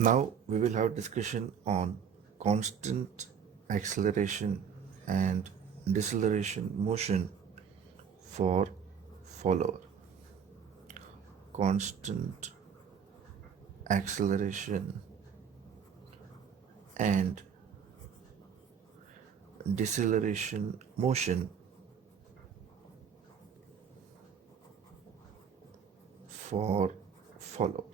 Now we will have discussion on constant acceleration and deceleration motion for follower. Constant acceleration and deceleration motion for follower.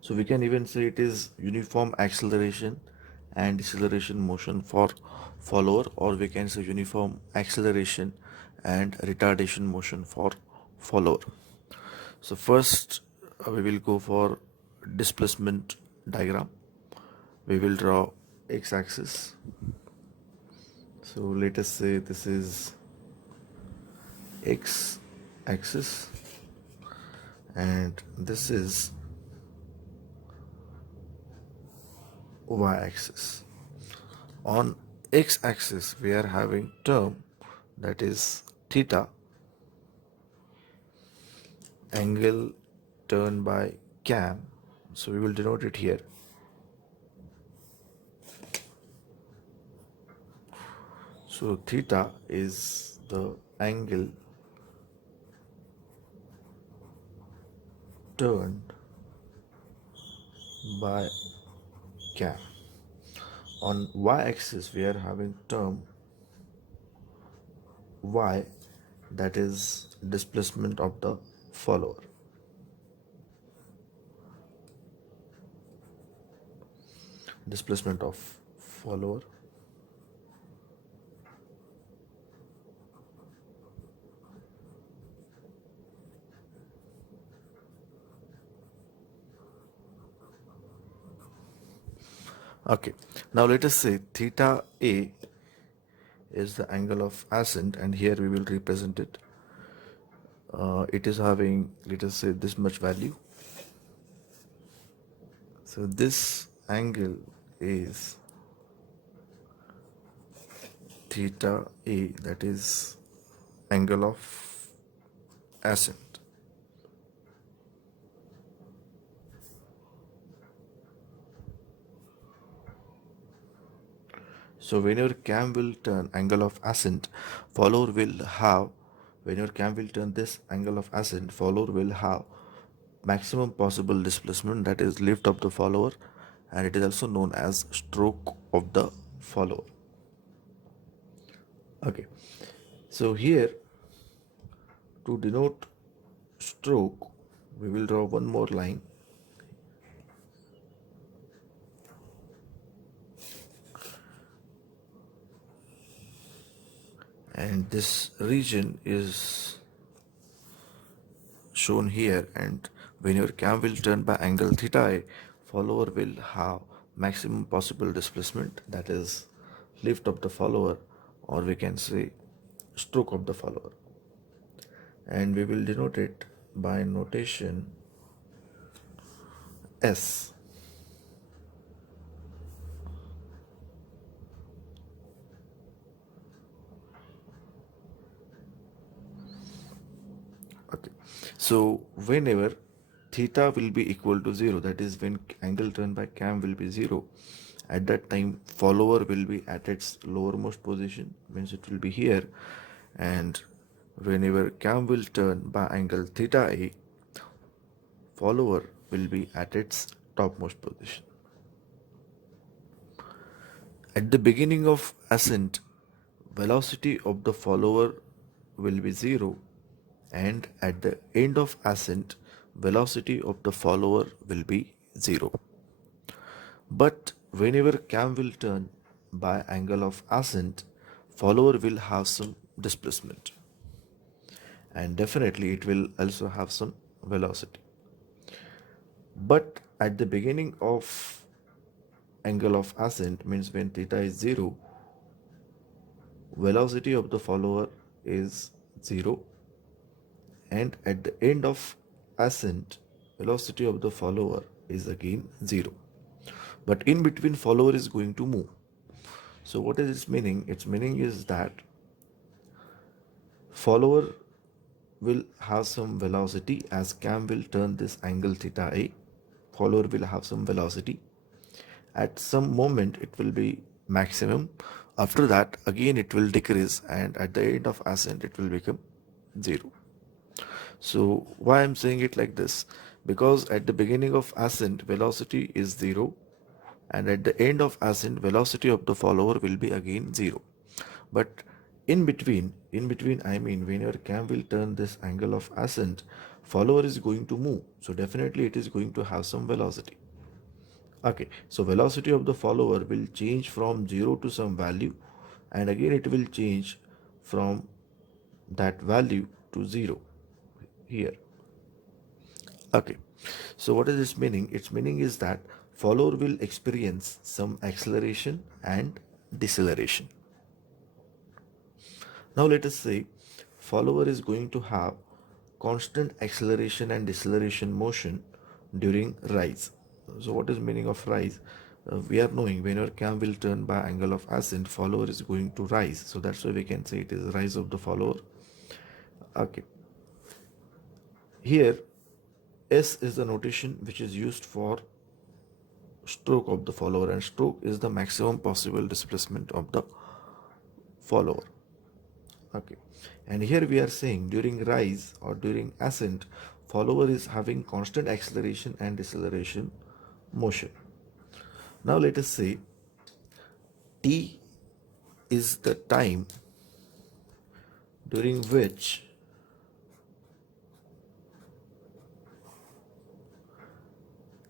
So we can even say it is uniform acceleration and deceleration motion for follower, or we can say uniform acceleration and retardation motion for follower. So first we will go for displacement diagram. We will draw x-axis. So let us say this is x-axis and this is y-axis. On x-axis we are having term that is theta, angle turned by cam, so we will denote it here. So theta is the angle turned by cam. On y-axis we are having term y, that is displacement of the follower. Displacement of follower. Okay, now let us say theta A is the angle of ascent, and here we will represent it. It is having, let us say, this much value. So this angle is theta A, that is angle of ascent. So when your cam will turn angle of ascent, follower will have, when your cam will turn this angle of ascent, follower will have maximum possible displacement, that is lift of the follower, and it is also known as stroke of the follower. Okay, so here to denote stroke we will draw one more line. And this region is shown here, and when your cam will turn by angle theta A, follower will have maximum possible displacement, that is lift of the follower, or we can say stroke of the follower, and we will denote it by notation S. Okay, so whenever theta will be equal to 0, that is when angle turned by cam will be 0, at that time follower will be at its lowermost position, means it will be here, and whenever cam will turn by angle theta A, follower will be at its topmost position. At the beginning of ascent, velocity of the follower will be 0, and at the end of ascent, velocity of the follower will be 0. But whenever cam will turn by angle of ascent, follower will have some displacement, and definitely it will also have some velocity. But at the beginning of angle of ascent, means when theta is 0, velocity of the follower is 0, and at the end of ascent, velocity of the follower is again 0. But in between, follower is going to move. So what is its meaning? Its meaning is that follower will have some velocity as cam will turn this angle theta a. Follower will have some velocity. At some moment it will be maximum. After that again it will decrease, and at the end of ascent it will become 0. So why I'm saying it like this? Because at the beginning of ascent velocity is 0, and at the end of ascent velocity of the follower will be again 0. But in between I mean when your cam will turn this angle of ascent, follower is going to move, so definitely it is going to have some velocity. Okay, so velocity of the follower will change from 0 to some value, and again it will change from that value to 0 here. Okay, so what is its meaning? Its meaning is that follower will experience some acceleration and deceleration. Now let us say follower is going to have constant acceleration and deceleration motion during rise. So what is meaning of rise? We are knowing when your cam will turn by angle of ascent, follower is going to rise. So that's why we can say it is rise of the follower. Okay. Here S is the notation which is used for stroke of the follower, and stroke is the maximum possible displacement of the follower. Okay, and here we are saying during rise or during ascent, follower is having constant acceleration and deceleration motion. Now let us say t is the time during which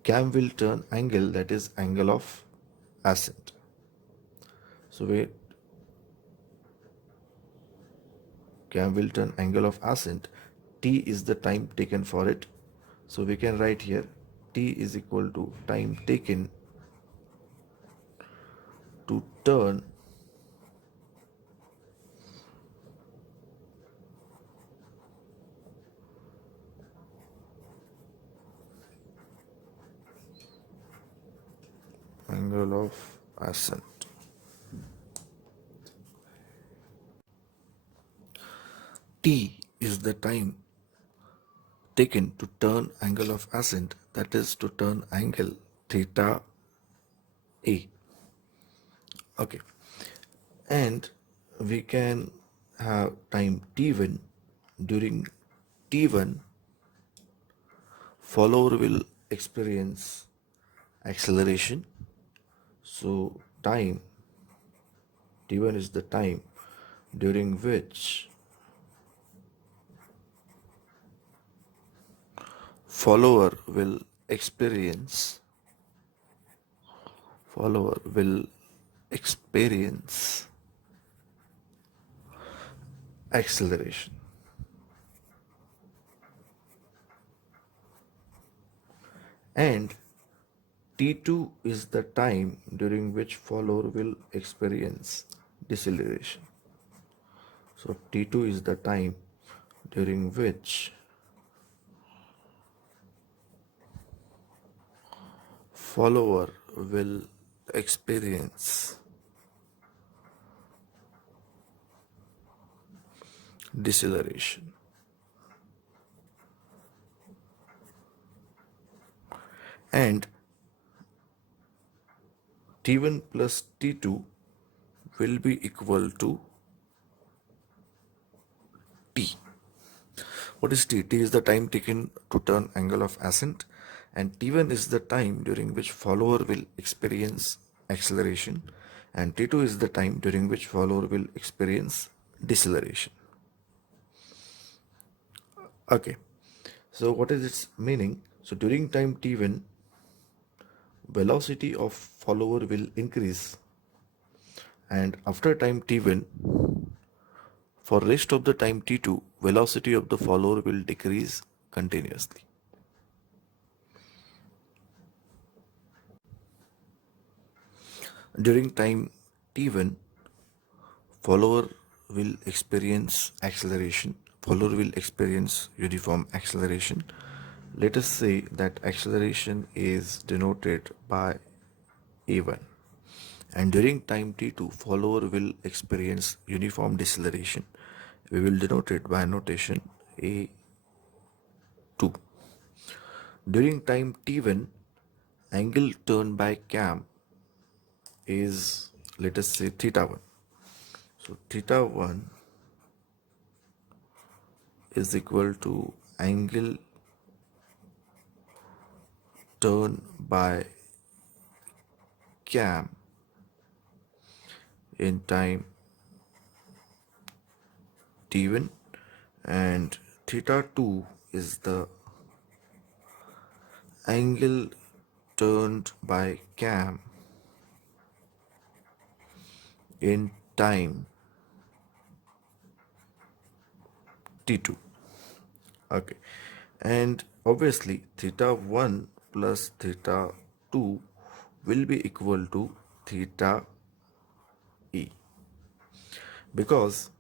cam will turn angle, that is angle of ascent. So where cam will turn angle of ascent, t is the time taken for it. So we can write here t is equal to time taken to turn angle of ascent. T is the time taken to turn angle of ascent, that is to turn angle theta A. Okay, and we can have time t1. During t1 follower will experience acceleration. So time t1 is the time during which follower will experience follower will experience acceleration. And T2 is the time during which follower will experience deceleration. So T2 is the time during which follower will experience deceleration. And T1 plus T2 will be equal to T. What is T? T is the time taken to turn angle of ascent, and T1 is the time during which follower will experience acceleration, and T2 is the time during which follower will experience deceleration. Okay, so what is its meaning? So during time T1, velocity of follower will increase, and after time T1, for rest of the time T2, velocity of the follower will decrease continuously. During time T1, follower will experience acceleration. Follower will experience uniform acceleration. Let us say that acceleration is denoted by A1. And during time T2, follower will experience uniform deceleration. We will denote it by notation A2. During time t1, angle turned by cam is, let us say, theta 1. So theta 1 is equal to angle turned by cam in time t1, and theta 2 is the angle turned by cam in time t2. Okay, and obviously theta 1 plus theta 2 will be equal to theta e, because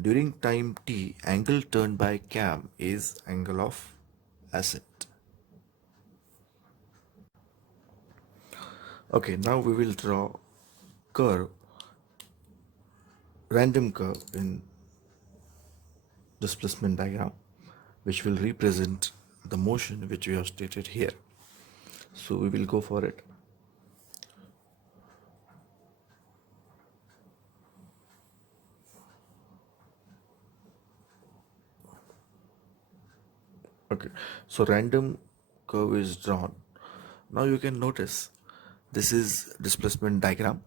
during time t, angle turned by cam is angle of ascent. Okay, now we will draw curve, random curve in displacement diagram, which will represent the motion which we have stated here. So we will go for it. Okay, so random curve is drawn. Now you can notice this is displacement diagram,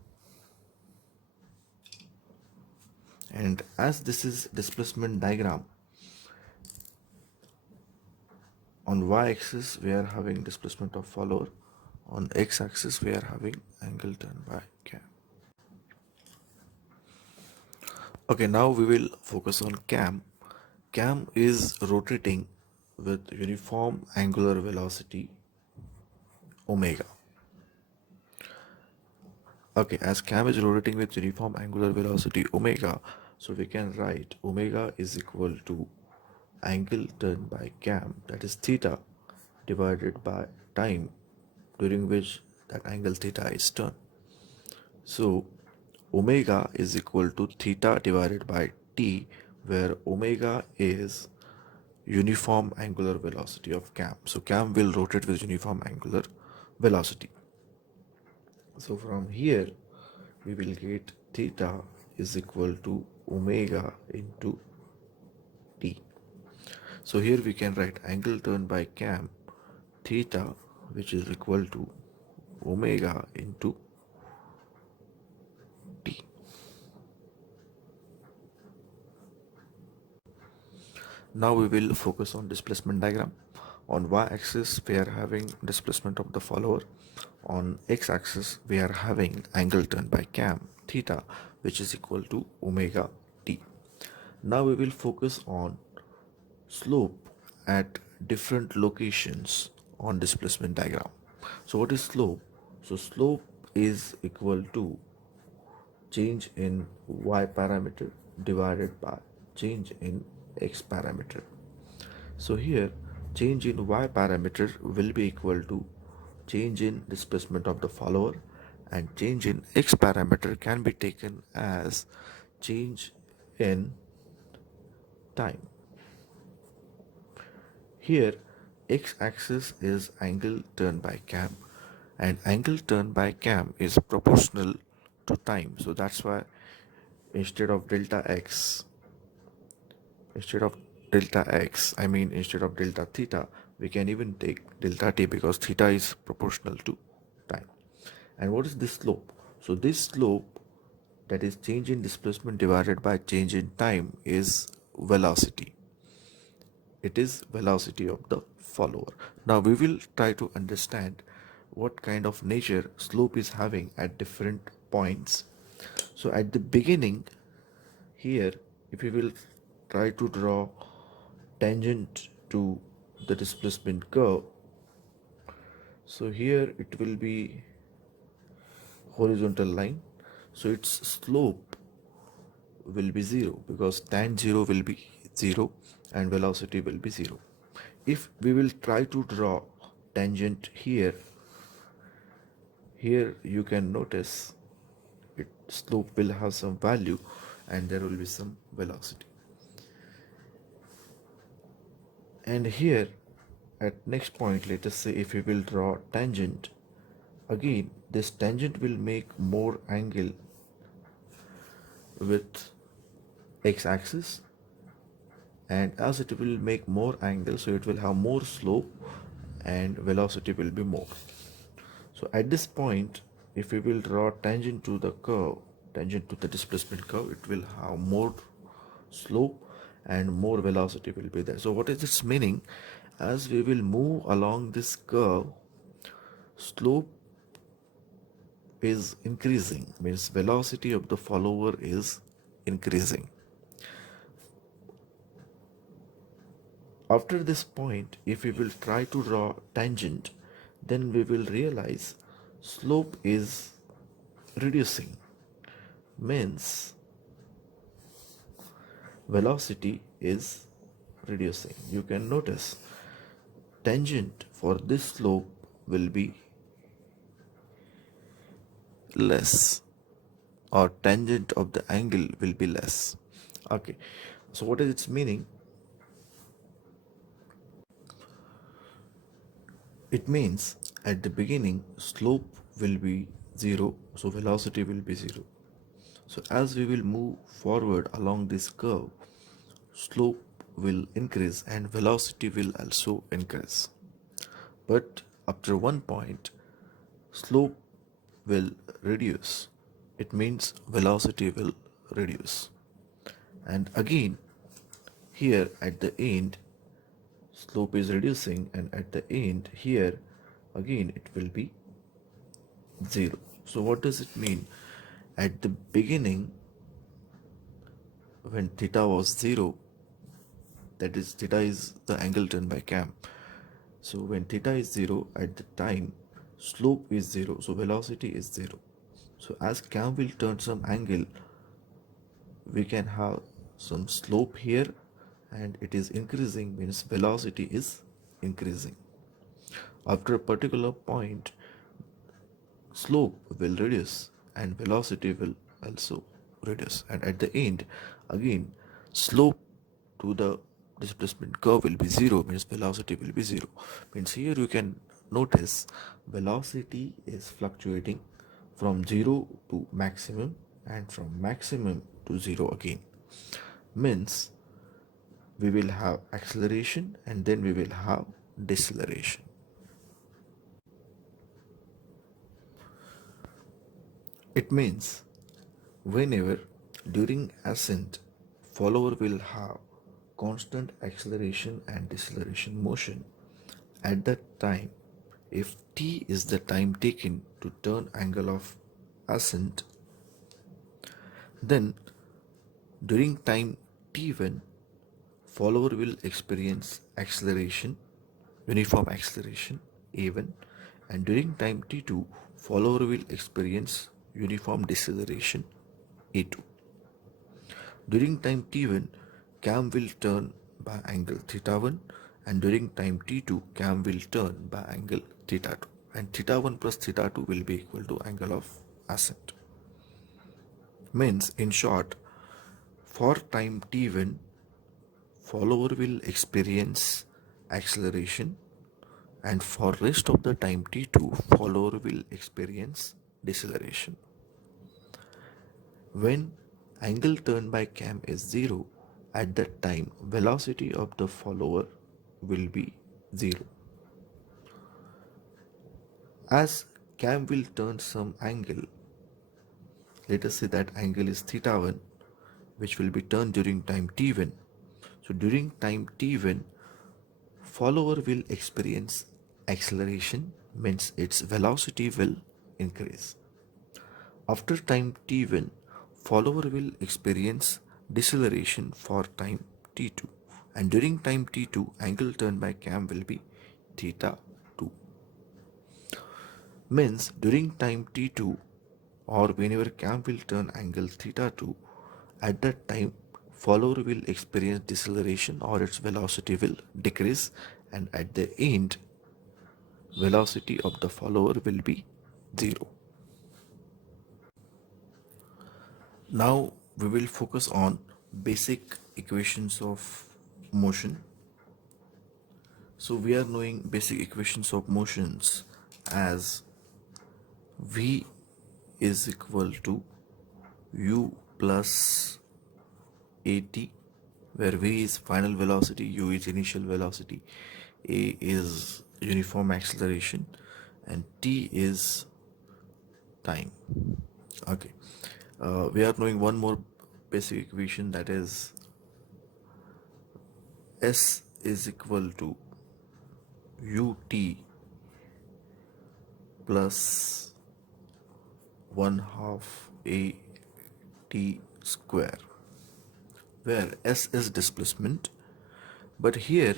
and as this is displacement diagram, on y-axis we are having displacement of follower, on x-axis we are having angle turned by cam. Okay, now we will focus on cam. Cam is rotating with uniform angular velocity omega. Okay, as cam is rotating with uniform angular velocity omega, so we can write omega is equal to angle turned by cam, that is theta, divided by time during which that angle theta is turned. So omega is equal to theta divided by t, where omega is uniform angular velocity of cam. So cam will rotate with uniform angular velocity. So from here we will get theta is equal to omega into t. So here we can write angle turned by cam theta, which is equal to omega into t. Now we will focus on displacement diagram. On y-axis we are having displacement of the follower. On x-axis we are having angle turned by cam theta, which is equal to omega t. Now we will focus on slope at different locations on displacement diagram. So what is slope? So slope is equal to change in y parameter divided by change in x parameter. So here change in y parameter will be equal to change in displacement of the follower, and change in x parameter can be taken as change in time. Here x-axis is angle turned by cam, and angle turned by cam is proportional to time. So that's why instead of delta x, instead of instead of delta theta, we can even take delta t, because theta is proportional to time. And what is this slope? So this slope, that is change in displacement divided by change in time, is velocity. It is velocity of the follower. Now we will try to understand what kind of nature slope is having at different points. So at the beginning here, if we will try to draw tangent to the displacement curve, so here it will be horizontal line, so its slope will be 0, because tan 0 will be 0 and velocity will be 0. If we will try to draw tangent here, you can notice slope will have some value and there will be some velocity. And here at next point, let us say if we will draw tangent, again this tangent will make more angle with x-axis, and as it will make more angle, so it will have more slope and velocity will be more. So at this point, if we will draw tangent to the curve, tangent to the displacement curve, it will have more slope and more velocity will be there. So what is its meaning? As we will move along this curve, slope is increasing, means velocity of the follower is increasing. After this point, if we will try to draw tangent, then we will realize slope is reducing, means velocity is reducing. You can notice tangent for this slope will be less, or tangent of the angle will be less. Okay, so what is its meaning? It means at the beginning slope will be 0, so velocity will be 0. So as we will move forward along this curve, slope will increase and velocity will also increase. But after one point, slope will reduce. It means velocity will reduce. And again, here at the end, slope is reducing, and at the end here, again it will be 0. So what does it mean? At the beginning, when theta was 0, that is theta is the angle turned by cam. So when theta is 0, at the time slope is 0, so velocity is 0. So as cam will turn some angle, we can have some slope here, and it is increasing, means velocity is increasing. After a particular point, slope will reduce and velocity will also reduce, and at the end again slope to the displacement curve will be 0, means velocity will be 0. Means here you can notice velocity is fluctuating from 0 to maximum and from maximum to 0 again. Means we will have acceleration and then we will have deceleration. It means whenever during ascent follower will have constant acceleration and deceleration motion, at that time, if t is the time taken to turn angle of ascent, then during time t1 follower will experience acceleration, uniform acceleration a1, and during time t2 follower will experience uniform deceleration a2. During time t1, cam will turn by angle theta 1, and during time t2, cam will turn by angle theta 2, and theta 1 plus theta 2 will be equal to angle of ascent. Means in short, for time t1, follower will experience acceleration, and for rest of the time t2, follower will experience deceleration. When angle turned by cam is 0, at that time velocity of the follower will be 0. As cam will turn some angle, let us say that angle is theta 1, which will be turned during time t1. So during time t1, follower will experience acceleration, means its velocity will increase. After time t1, follower will experience deceleration for time t2, and during time t2, angle turned by cam will be theta 2. Means during time t2, or whenever cam will turn angle theta 2, at that time follower will experience deceleration or its velocity will decrease, and at the end velocity of the follower will be 0. Now we will focus on basic equations of motion. So we are knowing basic equations of motions as V is equal to U plus AT, where V is final velocity, U is initial velocity, A is uniform acceleration, and T is time. Okay. We are knowing one more basic equation, that is S is equal to UT plus 1 half AT square, where S is displacement, but here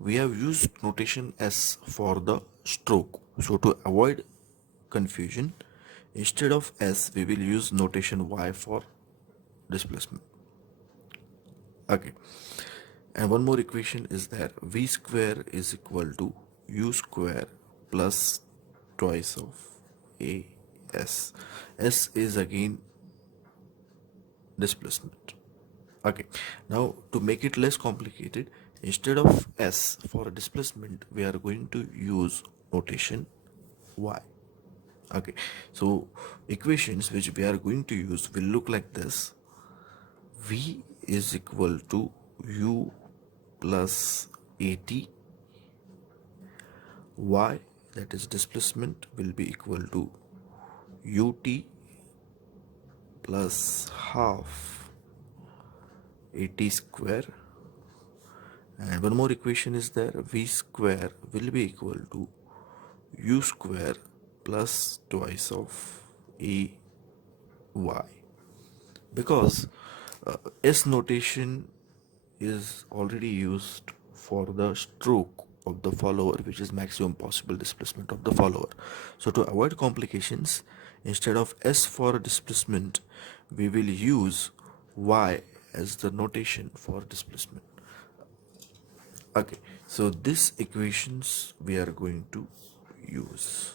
we have used notation S for the stroke. So to avoid confusion, instead of S we will use notation Y for displacement. Okay. And one more equation is there, V square is equal to U square plus twice of AS. S is again displacement. Okay, now to make it less complicated, instead of S for a displacement, we are going to use notation Y. Okay, so equations which we are going to use will look like this. V is equal to U plus AT. Y, that is displacement, will be equal to UT plus half AT square. And one more equation is there, V square will be equal to U square plus twice of AY. Because S notation is already used for the stroke of the follower, which is maximum possible displacement of the follower. So to avoid complications, instead of S for displacement, we will use Y as the notation for displacement. Okay, so these equations we are going to use.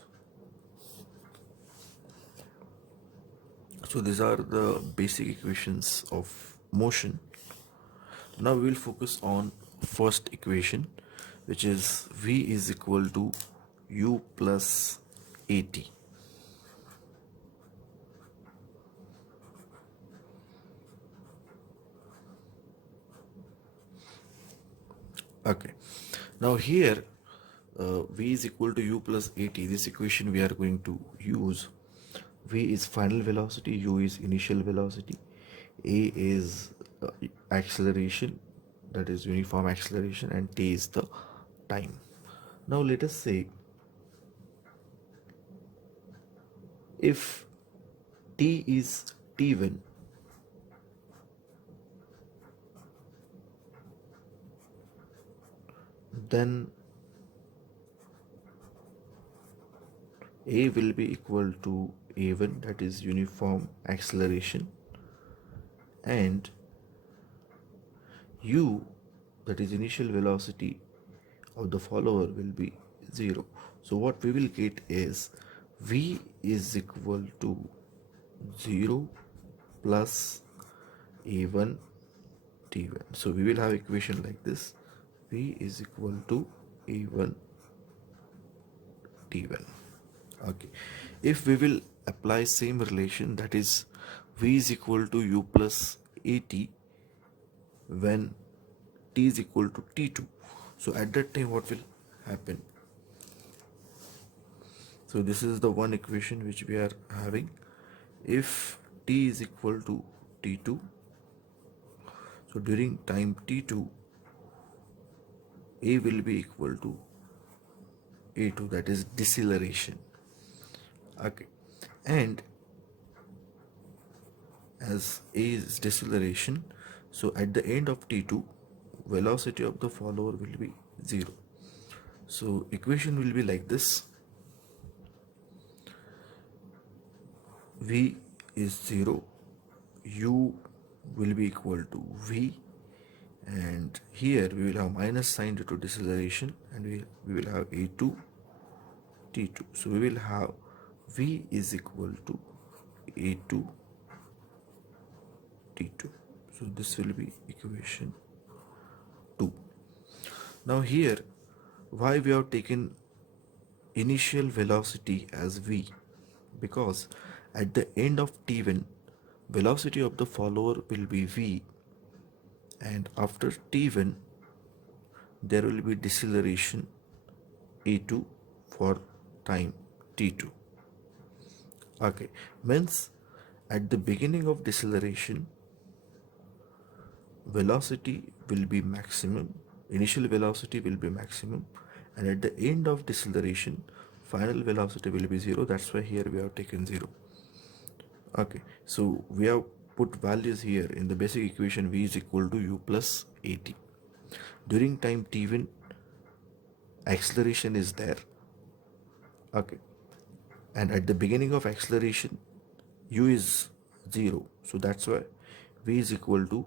So these are the basic equations of motion. Now we will focus on first equation, which is V is equal to U plus AT. Okay, now here V is equal to U plus AT. This equation we are going to use. V is final velocity, U is initial velocity, A is acceleration, that is uniform acceleration, and T is the time. Now let us say if T is T1, then A will be equal to A1, that is uniform acceleration, and U, that is initial velocity of the follower, will be 0. So what we will get is V is equal to 0 plus A1 T1. So we will have equation like this, V is equal to A1 T1. Okay, if we will apply same relation, that is V is equal to U plus AT when T is equal to T2, so at that time what will happen? So this is the one equation which we are having. If T is equal to T2, so during time T2, A will be equal to A2, that is deceleration. Okay, and as A is deceleration, so at the end of T2, velocity of the follower will be 0. So equation will be like this, V is 0, U will be equal to V, and here we will have minus sign due to deceleration, and we will have A2 T2. So we will have V is equal to A2 T2. So this will be equation 2. Now here Why we have taken initial velocity as v? Because at the end of t1, velocity of the follower will be v, and after t1 there will be deceleration e2 for time t2. Okay, means at the beginning of deceleration, velocity will be maximum, initial velocity will be maximum, and at the end of deceleration, final velocity will be zero. That's why here we have taken zero. Okay, so we have put values here in the basic equation. V is equal to u plus at. During time t1, acceleration is there. Okay, and at the beginning of acceleration, u is 0, so that's why v is equal to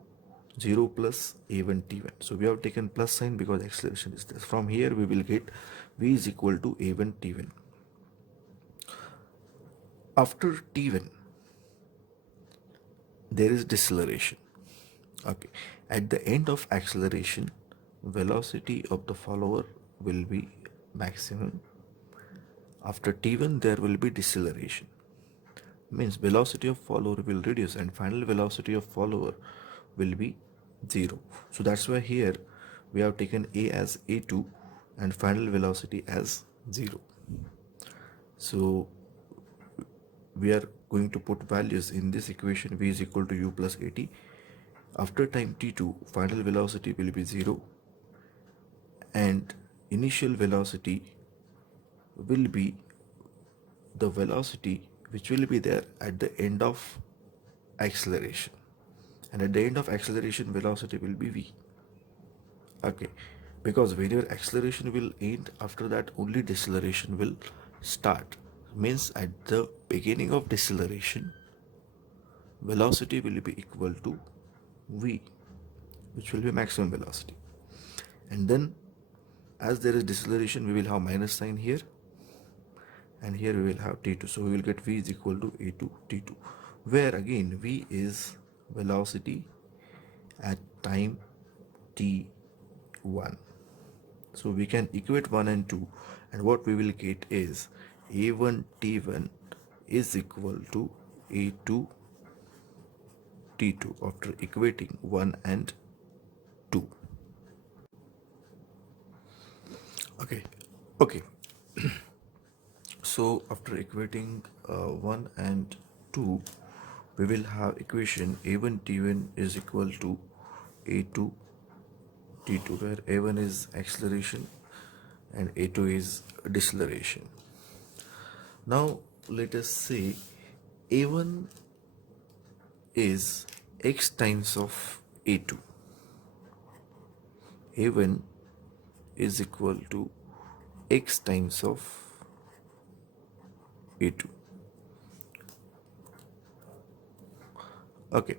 0 plus a1 t1. So we have taken plus sign because acceleration is there. From here we will get v is equal to a1 t1. After t1 there is deceleration. Okay, at the end of acceleration, velocity of the follower will be maximum. After t1 there will be deceleration, means velocity of follower will reduce and final velocity of follower will be 0. So that's why here we have taken a as a2 and final velocity as 0. So we are going to put values in this equation. V is equal to u plus at. After time t2, final velocity will be 0 and initial velocity will be the velocity which will be there at the end of acceleration, and at the end of acceleration velocity will be v. Okay, because whenever acceleration will end, after that only deceleration will start. Means at the beginning of deceleration, velocity will be equal to v, which will be maximum velocity. And then as there is deceleration, we will have minus sign here, and here we will have t2. So we will get v is equal to a2 t2, where again v is velocity at time t1. So we can equate 1 and 2, and what we will get is a1 t1 is equal to a2 t2 after equating 1 and 2. Okay. So after equating 1 and 2, we will have equation a1 t1 is equal to a2 t2, where a1 is acceleration and a2 is deceleration. Now let us say a1 is x times of a2. a1 is equal to x times of a2. Okay,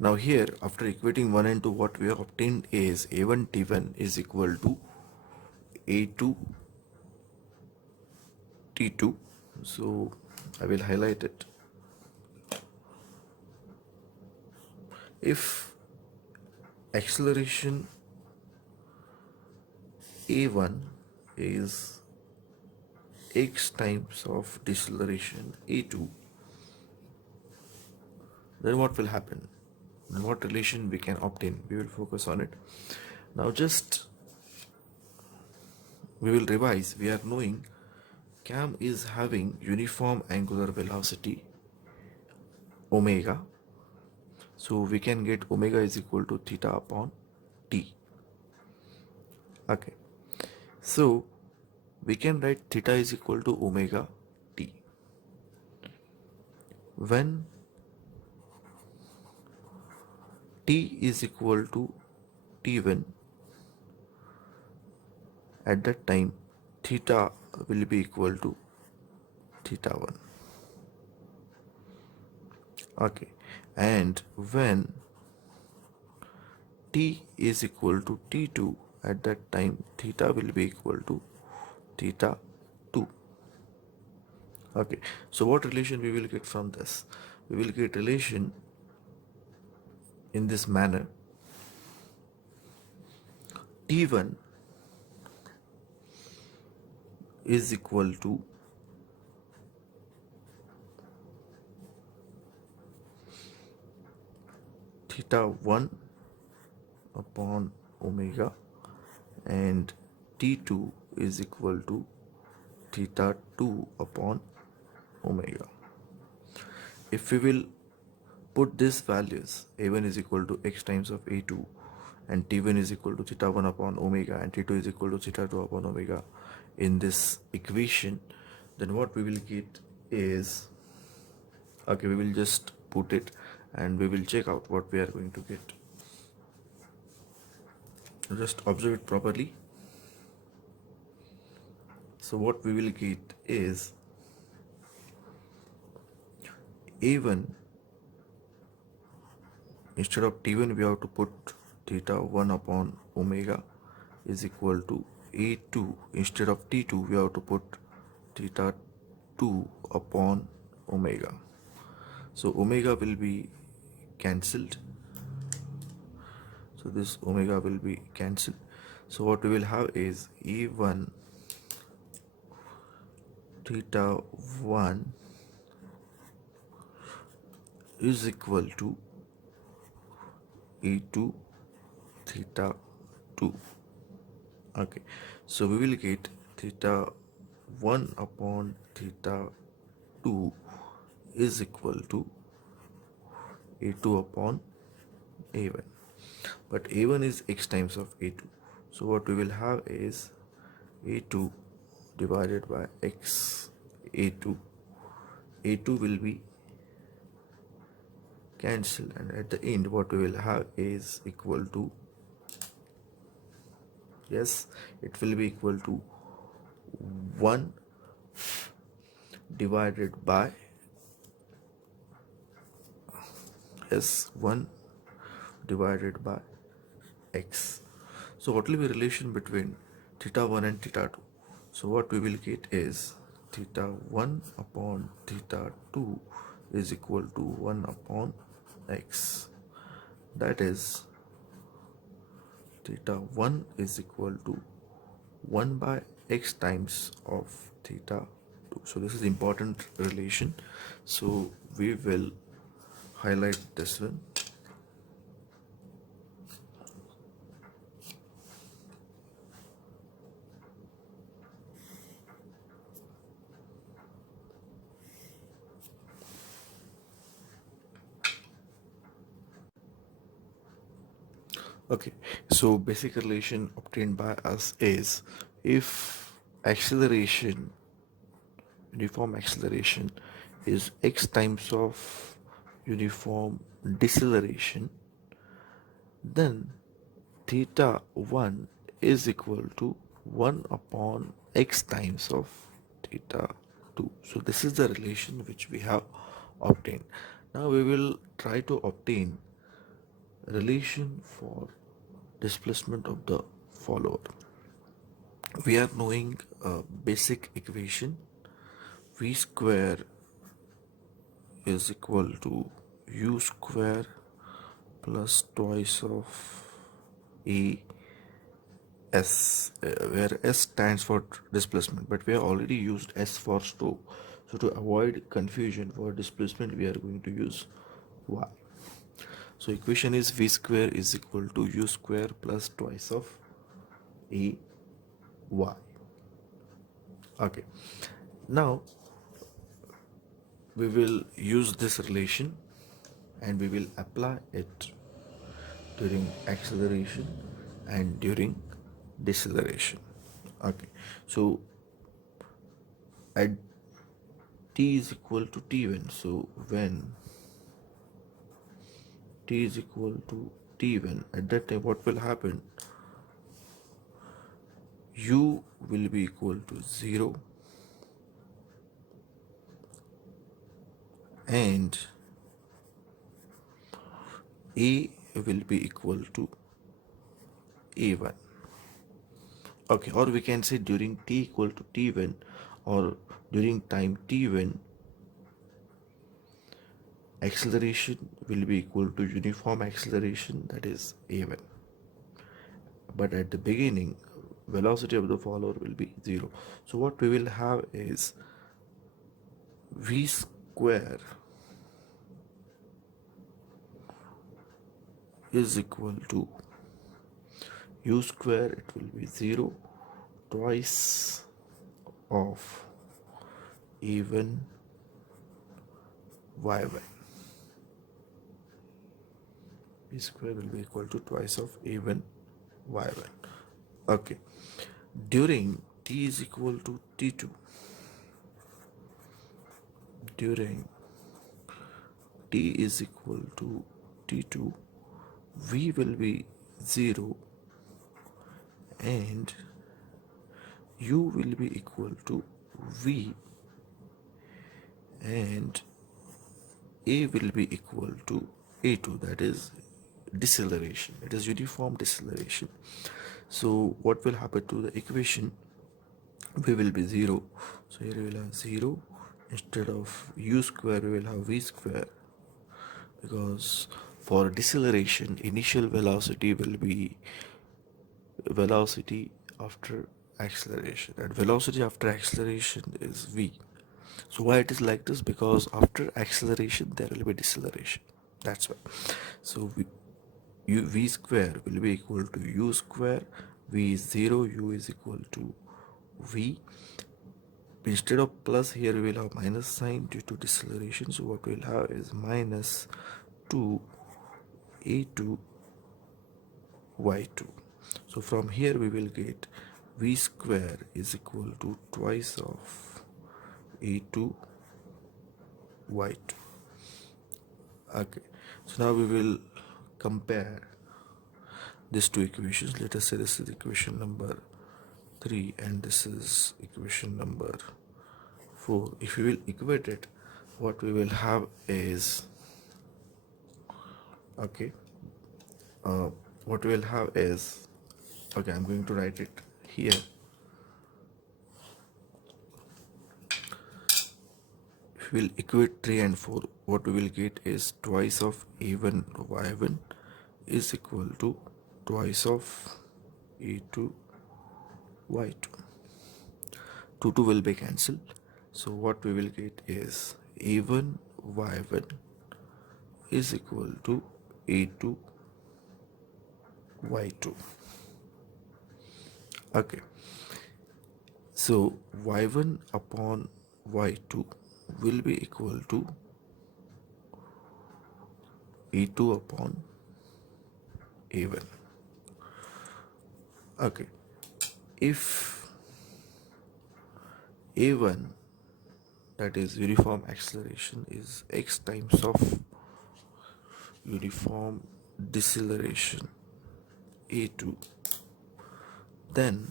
now here after equating 1 and 2, what we have obtained is a1 t1 is equal to a2 t2. So I will highlight it. If acceleration a1 is x times of deceleration a2, then what will happen? What relation we can obtain? We will focus on it. Now just we will revise. We are knowing cam is having uniform angular velocity omega, so we can get omega is equal to theta upon t. Okay, so we can write theta is equal to omega t when t is equal to t1. At that time theta will be equal to theta 1. Okay, and when t is equal to t2, at that time theta will be equal to theta 2. Okay, so what relation we will get from this? We will get relation in this manner. T1 is equal to theta 1 upon omega, and t2 is equal to theta 2 upon omega. If we will put these values, a1 is equal to x times of a2, and t1 is equal to theta 1 upon omega, and t2 is equal to theta 2 upon omega in this equation, then what we will get is, okay, we will just put it and we will check out what we are going to get. Just observe it properly. So what we will get is a1, instead of t1 we have to put theta 1 upon omega, is equal to a2, instead of t2 we have to put theta 2 upon omega. So omega will be cancelled, so this omega will be cancelled. So what we will have is a1 theta 1 is equal to a2 theta 2. Okay, so we will get theta 1 upon theta 2 is equal to a2 upon a1, but a1 is x times of a2, so what we will have is a2 divided by x. A2 will be cancelled, and at the end what we will have is equal to, yes, it will be equal to 1 divided by, yes, 1 divided by x. So what will be relation between theta 1 and theta 2? So what we will get is theta 1 upon theta 2 is equal to 1 upon x. That is, theta 1 is equal to 1 by x times of theta 2. So this is important relation, so we will highlight this one. Okay, so basic relation obtained by us is, if acceleration, uniform acceleration, is x times of uniform deceleration, then theta 1 is equal to 1 upon x times of theta 2. So this is the relation which we have obtained. Now we will try to obtain relation for displacement of the follower. We are knowing a basic equation, v square is equal to u square plus twice of a s, where s stands for displacement, but we have already used s for slope. So to avoid confusion for displacement, we are going to use y. So equation is v square is equal to u square plus twice of a y. Okay, now we will use this relation and we will apply it during acceleration and during deceleration. Okay, so at t is equal to t1, so when t is equal to t1, at that time what will happen, u will be equal to 0 and a will be equal to a1. Okay, or we can say during t equal to t1 or during time t1, acceleration will be equal to uniform acceleration, that is a1. But at the beginning, velocity of the follower will be 0. So what we will have is v square is equal to u square, it will be 0 twice of a1 y1. V square will be equal to twice of a1 y1. Okay, during t is equal to t2, during t is equal to t2, v will be 0 and u will be equal to v and a will be equal to a2, that is deceleration, it is uniform deceleration. So what will happen to the equation? V will be 0, so here we will have 0, instead of u square we will have v square, because for deceleration initial velocity will be velocity after acceleration, and velocity after acceleration is v. So why it is like this? Because after acceleration there will be deceleration, that's why. So v square will be equal to u square, v is 0, u is equal to v. Instead of plus, here we will have minus sign due to deceleration, so what we'll have is minus 2 a2 y2. So from here we will get v square is equal to twice of a2 y2. Okay, so now we will compare these two equations. Let us say this is equation number 3 and this is equation number 4. If we will equate it, what we will have is, okay, what we will have is, okay, I'm going to write it here. If we will equate 3 and 4, what we will get is twice of a1 y1 is equal to twice of a2 y2. 2 will be cancelled, so what we will get is a1 y1 is equal to a2 y2. Okay, so y1 upon y2 will be equal to a2 upon a1. Okay, if a1, that is uniform acceleration, is x times of uniform deceleration a2, then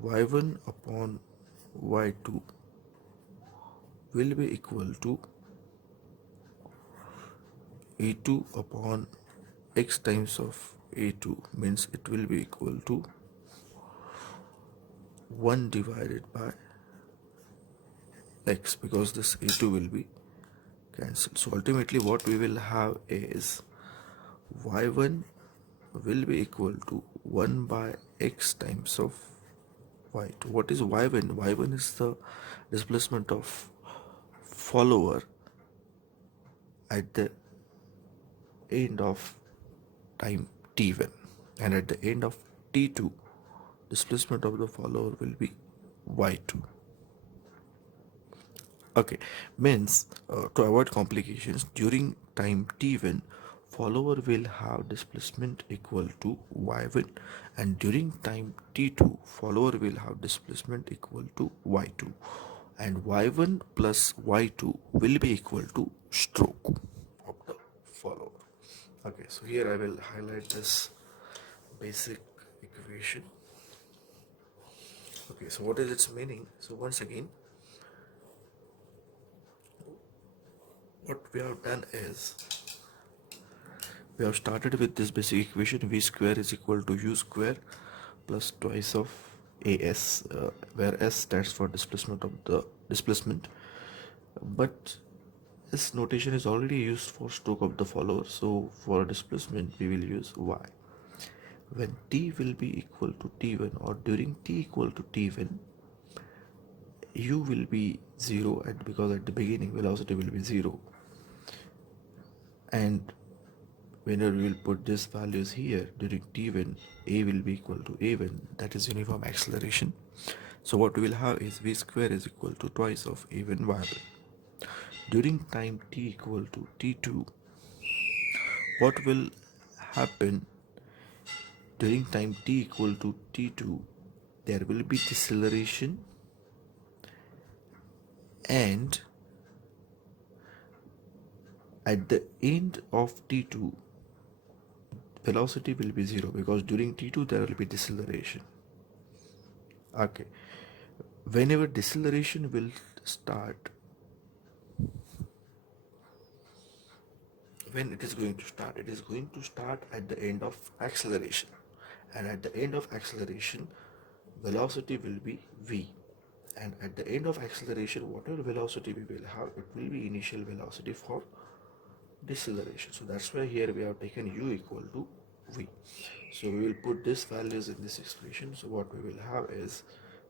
y1 upon y2 will be equal to a2 upon x times of a2, means it will be equal to 1 divided by x, because this a2 will be cancelled. So ultimately what we will have is y1 will be equal to 1 by x times of y2. What is y1? y1 is the displacement of follower at the end of time t1, and at the end of t2 displacement of the follower will be y2. Okay, means to avoid complications, during time t1 follower will have displacement equal to y1, and during time t2 follower will have displacement equal to y2, and y1 plus y2 will be equal to stroke of the follower. Okay, so here I will highlight this basic equation. Okay, so what is its meaning? So once again, what we have done is, we have started with this basic equation, v square is equal to u square plus twice of as, where s stands for displacement of the displacement, but this notation is already used for stroke of the follower, so for displacement we will use y. when t will be equal to t1 or during t equal to t1, u will be 0 because at the beginning velocity will be 0, and whenever we will put these values here during t1, a will be equal to a1, that is uniform acceleration. So what we will have is v square is equal to twice of a1 y1. During time t equal to t2, what will happen? During time t equal to t2, there will be deceleration, and at the end of t2 velocity will be 0 because during t2 there will be deceleration. Okay, whenever deceleration will start, when it is going to start, it is going to start at the end of acceleration, and at the end of acceleration velocity will be v, and at the end of acceleration whatever velocity we will have, it will be initial velocity for deceleration. So that's why here we have taken u equal to v. So we will put these values in this expression. So what we will have is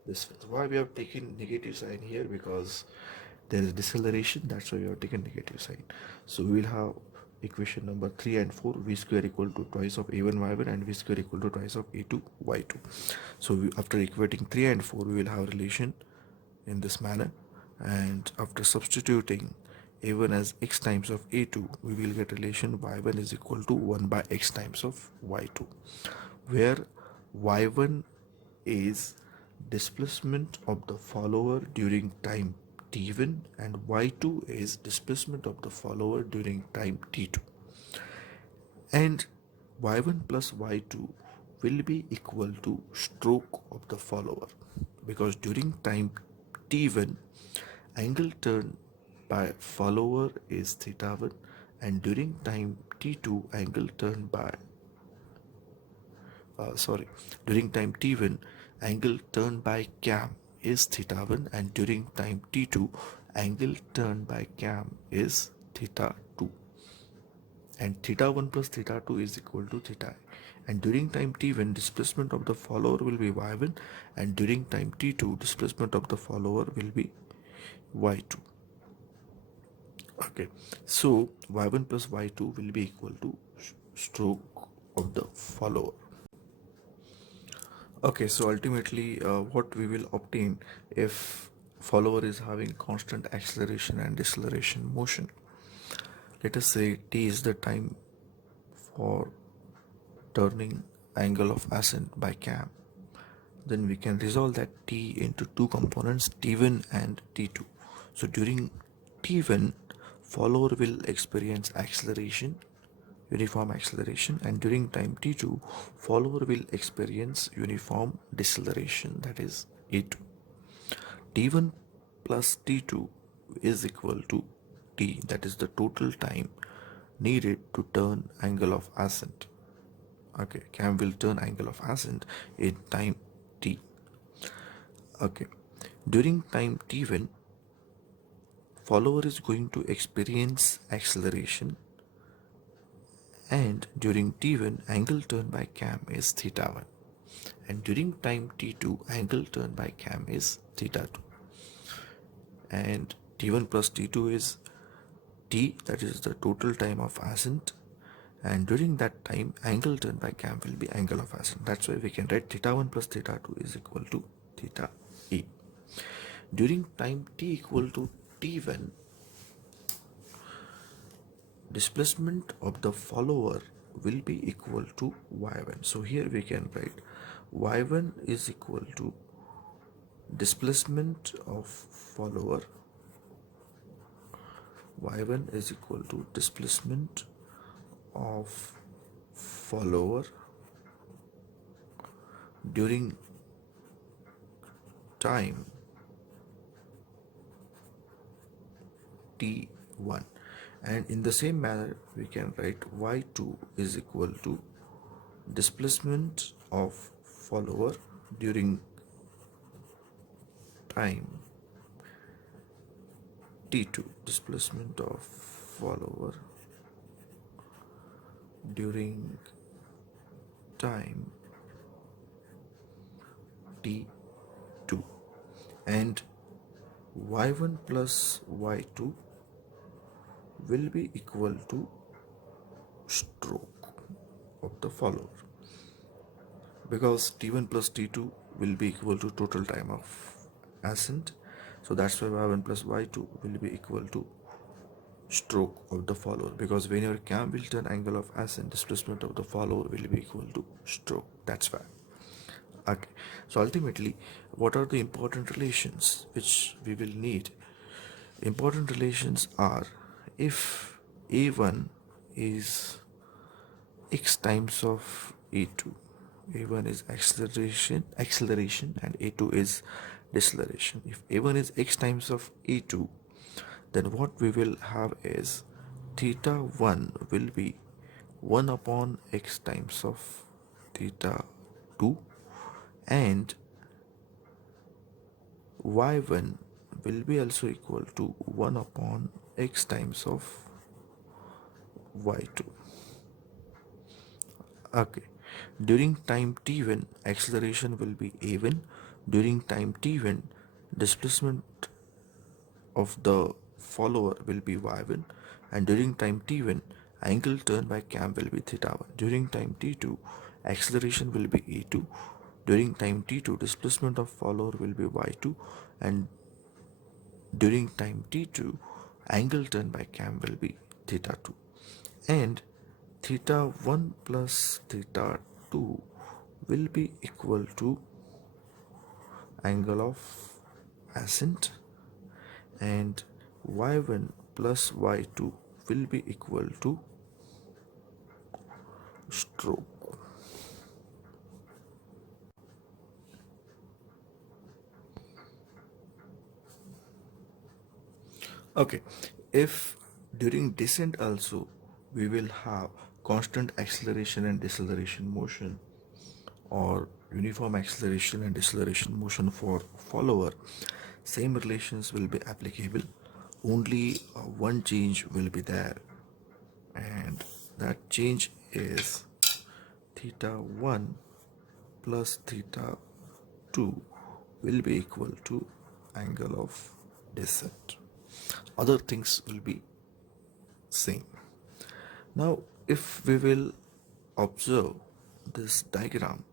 this. Why we have taken negative sign here? Because there is deceleration, that's why we have taken negative sign. So we will have equation number 3 and 4, v square equal to twice of a1 y1 and v square equal to twice of a2 y2. So after equating 3 and 4, we will have relation in this manner, and after substituting a1 as x times of a2, we will get relation y1 is equal to 1 by x times of y2, where y1 is displacement of the follower during time t1 and y2 is displacement of the follower during time t2, and y1 plus y2 will be equal to stroke of the follower, because during time t1 angle turn by follower is theta 1, and during time t2 angle turn by during time t1 angle turn by cam is theta 1, and during time t2 angle turn by cam is theta 2, and theta 1 plus theta 2 is equal to theta I. And during time t1 displacement of the follower will be y1, and during time t2 displacement of the follower will be y2. Okay, so y1 plus y2 will be equal to stroke of the follower. Okay, so ultimately what we will obtain if follower is having constant acceleration and deceleration motion. Let us say t is the time for turning angle of ascent by cam. Then we can resolve that t into two components, t1 and t2. So during t1, follower will experience acceleration, uniform acceleration, and during time t2, follower will experience uniform deceleration, that is a2. t1 plus t2 is equal to t, that is the total time needed to turn angle of ascent. Okay, cam will turn angle of ascent in time t. Okay, during time t1, follower is going to experience acceleration, and during t1 angle turn by cam is theta 1, and during time t2 angle turn by cam is theta 2, and t1 plus t2 is t, that is the total time of ascent, and during that time angle turn by cam will be angle of ascent. That's why we can write theta 1 plus theta 2 is equal to theta e. During time t equal to t1, displacement of the follower will be equal to y1. So here we can write y1 is equal to displacement of follower, y1 is equal to displacement of follower during time t1, and in the same manner we can write y2 is equal to displacement of follower during time t2, displacement of follower during time t2, and y1 plus y2 will be equal to stroke of the follower, because t1 plus t2 will be equal to total time of ascent. So that's why y1 plus y2 will be equal to stroke of the follower, because whenever cam will turn angle of ascent, displacement of the follower will be equal to stroke. That's why. Okay, so ultimately, what are the important relations which we will need? Important relations are, if a1 is x times of a2, a1 is acceleration, and a2 is deceleration. If a1 is x times of a2, then what we will have is theta 1 will be 1 upon x times of theta 2, and y1 will be also equal to 1 upon x times of y2. Okay, during time t1 acceleration will be a1, during time t1 displacement of the follower will be y1, and during time t1 angle turn by cam will be theta 1. During time t2 acceleration will be a2, during time t2 displacement of follower will be y2, and during time t2 angle turn by cam will be theta 2, and theta 1 plus theta 2 will be equal to angle of ascent, and y1 plus y2 will be equal to stroke. Okay, if during descent also we will have constant acceleration and deceleration motion, or uniform acceleration and deceleration motion for follower, same relations will be applicable. Only one change will be there, and that change is theta 1 plus theta 2 will be equal to angle of descent. Other things will be same. Now if we will observe this diagram,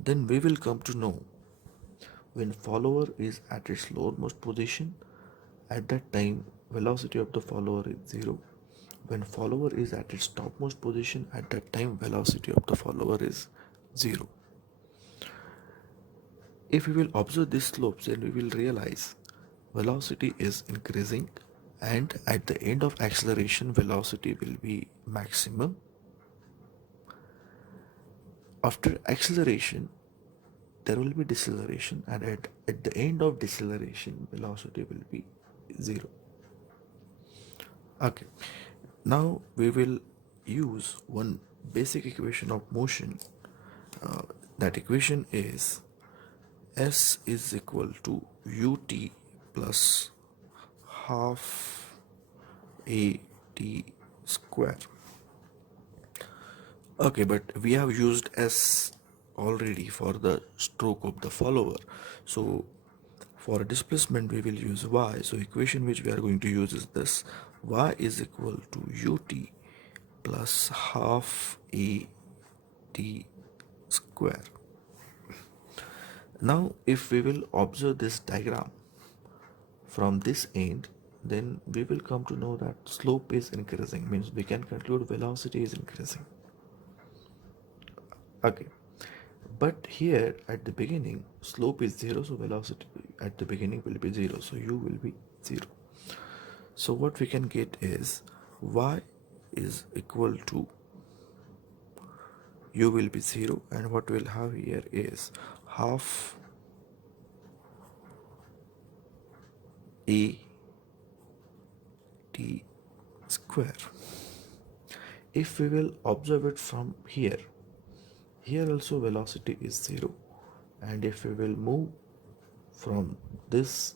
then we will come to know, when follower is at its lowermost position, at that time velocity of the follower is 0. When follower is at its topmost position, at that time velocity of the follower is 0. If we will observe these slopes, then we will realize velocity is increasing, and at the end of acceleration velocity will be maximum. After acceleration there will be deceleration, and at the end of deceleration velocity will be 0. Okay, now we will use one basic equation of motion. That equation is S is equal to ut plus half at square. Okay, but we have used S already for the stroke of the follower. So for displacement we will use y. So equation which we are going to use is this: y is equal to ut plus half at square. Now if we will observe this diagram from this end, then we will come to know that slope is increasing, means we can conclude velocity is increasing. Okay, but here at the beginning slope is 0, so velocity at the beginning will be 0, so u will be 0. So what we can get is y is equal to u will be 0, and what we'll have here is half a t square. If we will observe it from here, here also velocity is 0, and if we will move from this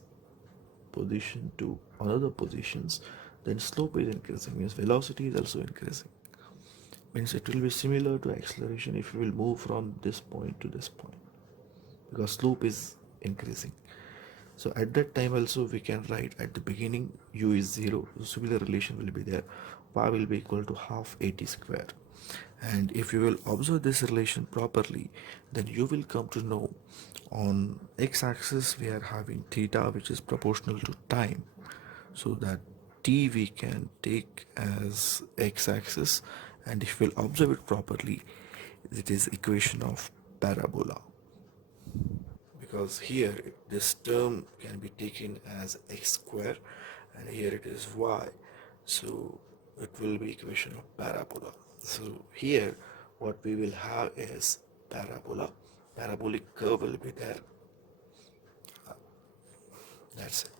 position to another positions, then slope is increasing, means velocity is also increasing, means it will be similar to acceleration if we will move from this point to this point. because slope is increasing. So at that time also we can write at the beginning u is 0, so similar relation will be there, y will be equal to half at square. And if you will observe this relation properly, then you will come to know on x-axis we are having theta, which is proportional to time, so that t we can take as x-axis, and if we'll observe it properly, it is equation of parabola, because here this term can be taken as x square and here it is y, so it will be equation of parabola. So here what we will have is parabola, parabolic curve will be there. That's it.